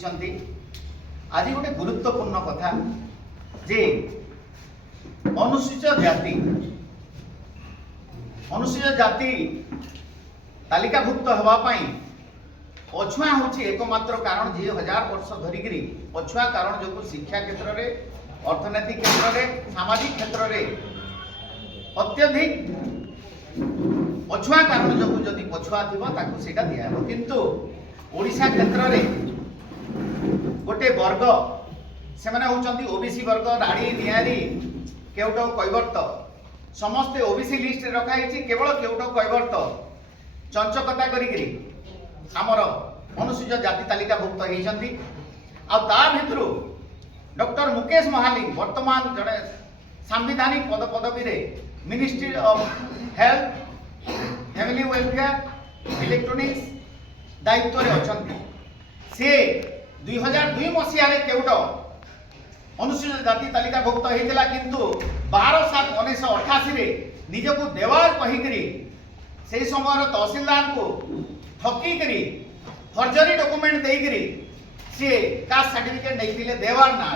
ଆସିଛନ୍ତି। आज गोटे गुरुत्वपूर्ण कथा जे अनुसूचित जाति तालिकाभुक्त होगापाई पछुआ हूँ एकमात्र कारण जी 1000 वर्ष धरिकी पछुआ कारण जो शिक्षा क्षेत्र में अर्थनैतिक क्षेत्र में सामाजिक क्षेत्र में अत्यधिक पछुआ कारण जो जदि पछुआ थी सेटा दिया किंतु ओडिशा क्षेत्र में गोटे वर्ग से माने होचंती ओबीसी वर्ग राड़ी नियारी केउट कैवर्त समस्ते ओबीसी लिस्ट रे रखा हिची केवल केउट कैवर्त चंचकता करी आमर अनुसूचित जाति तालिकाभुक्त होइछंती आ ता भितरु डॉक्टर मुकेश महालिंग वर्तमान जड़े सांविधानिक पदवी रे ministry of health family welfare electronics दायित्व रे अछंती से 2002 मसीह केउट अनुसूचित जाति तालिकाभुक्त होता किंतु 12/7/1988 रे निजको देवार कहीकरी से समय तहसीलदार को ठकीकरी फर्जरी डॉक्यूमेंट देकरी सी कास्ट सर्टिफिकेट नहीं देवार ना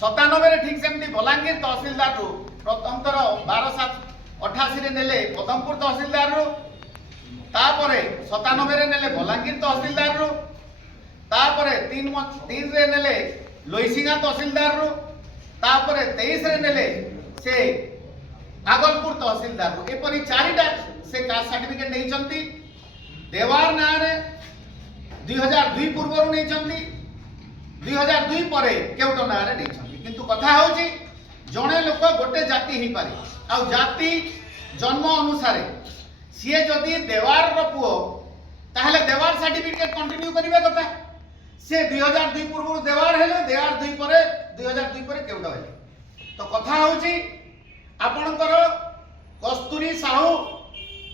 97 रे ठीक सेमती बलांगीर तहसीलदार रू प्रथम थर 12/7/88 रे नेले पदमपुर तहसीलदार रू तापरे 97 रे नेले बलांगीर तहसीलदार रू तापरे 3 रे नेले लोईसिंगा तहसीलदार रू तापरे 23 रे नेले से आगलपुर तहसीलदार रू एपरी 4टा से कास्ट सर्टिफिकेट नहीं चंती देवार ना रे 2002 पूर्व नहीं चंती 2002 परे केउट ना रे नहीं चंती किंतु कथा होची जणे लोक गोटे जाति ही पारे आ जाति जन्म अनुसार सीए जदि देवार रो पुओ ताहले देवार सर्टिफिकेट कंटिन्यू करिवे कथा से 2002 पूर्व देवार हेले देवार 2002 परे केउट हेले तो कथा होची आपणकर Kasturi Sahu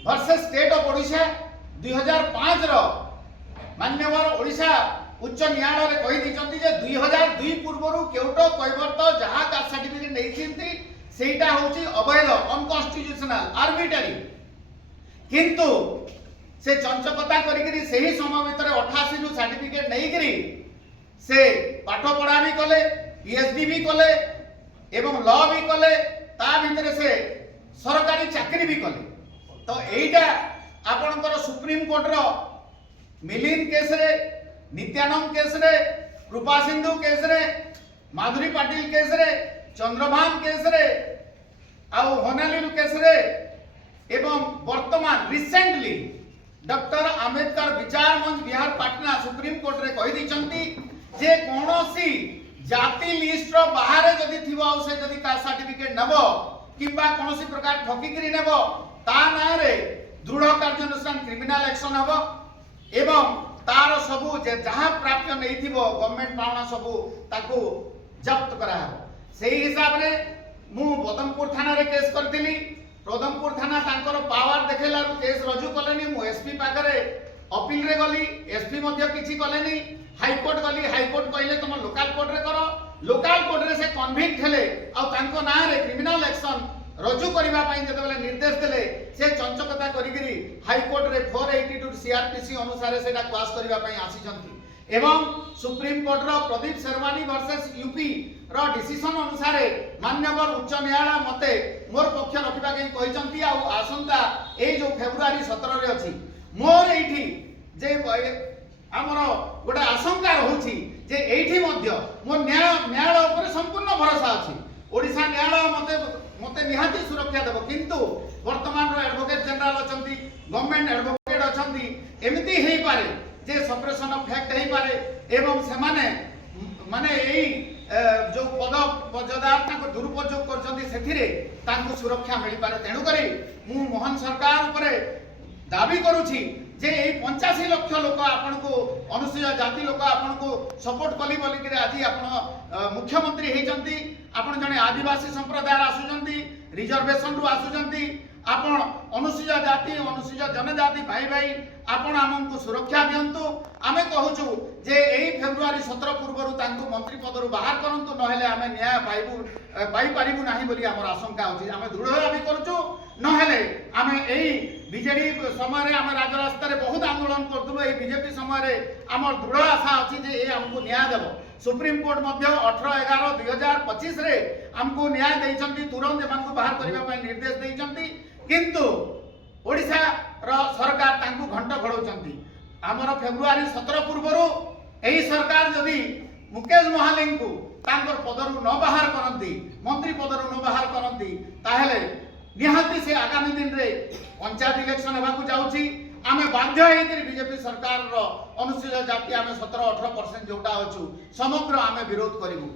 versus state of Odisha 2005 रो मान्यवर ओडिशा उच्च न्यायालय रे कहि दिचंती जे 2002 पूर्व केउट कैवर्त जहा कास्ट सर्टिफिकेट नै छिंती सेटा होची अवैध अनकॉन्स्टिट्यूशनल आर्बिट्ररी किंतु से चंचकता करी सही समय भितर 88 रु सर्टिफिकेट नहीं करी से पाठ पढ़ा भी कले पीएचडी भी कले एवं लॉ भी कले ता भितर से सरकारी चाकरी भी कले तो एटा आपनकर सुप्रीम कोर्ट रो मिलिंद केस रे नित्यानंद केस रे कृपा सिंधु केस रे माधुरी पाटिल केस रे चंद्रभान केस रे आ होनालिलु केस रे एवं वर्तमान रिसेंटली डॉक्टर आंबेडकर विचार मंच बिहार पाटना सुप्रीम कोर्ट रे कहि दिचंती जे कोनोसी जाति लिस्ट रो बाहर जदि थिबो आ से जदि कास्ट सर्टिफिकेट नबो किबा कोनोसी प्रकार ठकी करी नेबो ता ना रे दृढ़ कार्यानुष्ठान क्रिमिनल एक्शन हबो एवं तार सबु जे जहां प्राप्य नहीं थिबो गवर्नमेंट पावना सबु ताकू जब्त करा हबो सेही हिसाब रे मु बदमपुर थाना रे केस करथिली प्रदमपुर थाना तांकर पावर देखेला केस रजू कलेनी मु एसपी पाखरे अपील रे गली एसपी मध्ये किछि कलेनी हाईकोर्ट गली हाईकोर्ट कहले तुम लोकल कोर्ट रे करो लोकल कोर्ट रे से कन्विक्ट हेले आ तांको ना रे क्रिमिनल एक्शन रजू करबा पई जतबेले निर्देश देले से चंचकता करिगिरी हाईकोर्ट रे 482 सीआरपीसी अनुसार सेटा क्लास करबा पई आसीचंती एवं सुप्रीम कोर्ट रो प्रदीप शर्मानी वर्सेस यूपी रो डिसीजन अनुसार मान्यवर उच्च न्यायालय मते मोर पक्ष रखिबा के कहिचंती आ आसंता ए जो फेब्रुआरी 17 रे अछि मोर एठी जे हमर गोटे आशंका रहउछि जे एठी मध्य मोर न्यायालय ऊपर संपूर्ण भरोसा अछि ओडिशा न्यायालय मते निहाती सुरक्षा देबो किंतु वर्तमान रो एडवोकेट जनरल अछंती गवर्नमेंट एडवोकेट अछंती एमिति हेई पारे जे सप्रेशन ऑफ फैक्ट हेई पारे एवं से माने एई जो पददार ताको दुरुपयोग करछंती सेथिरे ताको सुरक्षा मिली पारे तेनु करी मु मोहन सरकार ऊपर दाबी करूछि जे एई 85 लाख लोक आपन को अनुसूचित जाति लोक आपन को सपोर्ट कली बोली कि आज आपन मुख्यमंत्री हेचंती आपन जने आदिवासी संप्रदाय आसुचंती रिजर्वेशन रु आसुचंती आपण अनुसूचित जाति अनुसूचित जनजाति भाई भाई आपण आमको सुरक्षा दियंतु आमे कहूछु जे एई फेब्रुआरी 17 पूर्व मंत्री पदर बाहर करूँ ना आम न्याय पाइबू ना बोली आम आशंका अच्छी आम दृढ़ दाबी करुचु नहेले आम यही बीजेडी समय आम राजरास्तार बहुत आंदोलन करूँ बीजेपी समय आम दृढ़ आशा अच्छी जे ये आमको न्याय देव सुप्रीम कोर्ट 18/11/2025 रे आमको न्याय देइचंती तुरंत एमानको बाहर करने निर्देश देइचंती किंतु ओडिशा सरकार तांको घंटा घोड़ौचंती आमर फेब्रुआरी 17 पूर्व यही सरकार जदि मुकेश महालिंग को तांकर पदर न बाहर करती मंत्री पदर न बाहर करती ताहेले निहाती से आगामी दिन रे पंचायत इलेक्शन हेबाकू जाउची आमे बाध्य होकर बीजेपी सरकार अनुसूचित जाति आमे 17-18% जोटा अच्छु समग्र आमे विरोध करिबू।